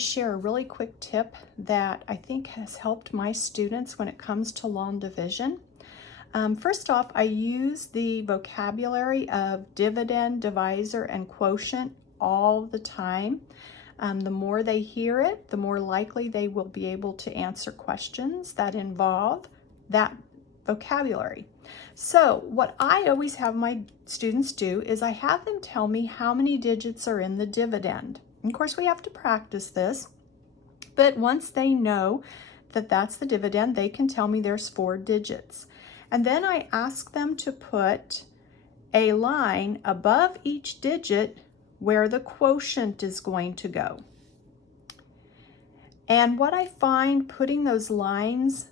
share a really quick tip that I think has helped my students when it comes to long division. First off, I use the vocabulary of dividend, divisor, and quotient all the time. The more they hear it, the more likely they will be able to answer questions that involve that vocabulary. So what I always have my students do is I have them tell me how many digits are in the dividend. And of course, we have to practice this, but once they know that that's the dividend, they can tell me there's 4 digits. And then I ask them to put a line above each digit where the quotient is going to go. And what I find putting those lines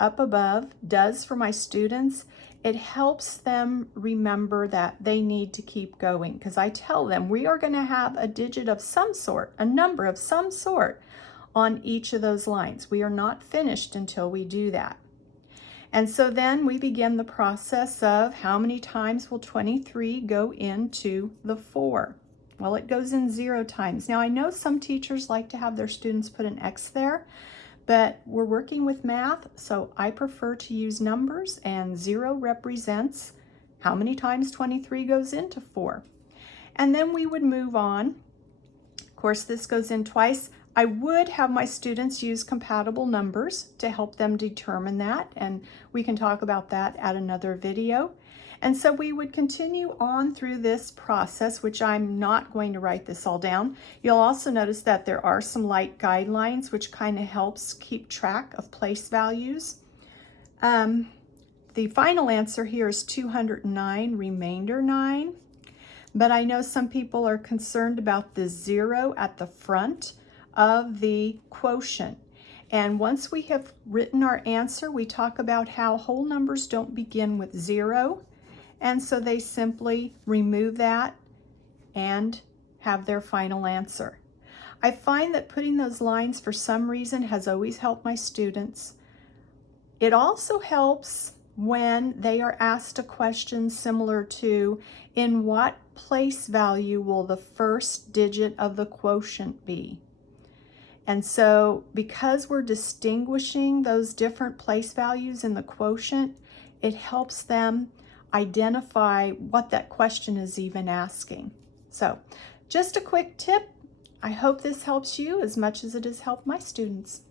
up above does for my students, it helps them remember that they need to keep going, because I tell them we are going to have a digit of some sort, a number of some sort on each of those lines. We are not finished until we do that. And so then we begin the process of how many times will 23 go into the 4? Well, it goes in 0 times. Now I know some teachers like to have their students put an X there, but we're working with math, so I prefer to use numbers, and 0 represents how many times 23 goes into 4. And then we would move on. Of course, this goes in twice. I would have my students use compatible numbers to help them determine that, and we can talk about that at another video. And so we would continue on through this process, which I'm not going to write this all down. You'll also notice that there are some light guidelines, which kind of helps keep track of place values. The final answer here is 209, remainder 9. But I know some people are concerned about the 0 at the front of the quotient. And once we have written our answer, we talk about how whole numbers don't begin with 0. And so they simply remove that and have their final answer. I find that putting those lines for some reason has always helped my students. It also helps when they are asked a question similar to, in what place value will the first digit of the quotient be? And so because we're distinguishing those different place values in the quotient, it helps them identify what that question is even asking. So just a quick tip. I hope this helps you as much as it has helped my students.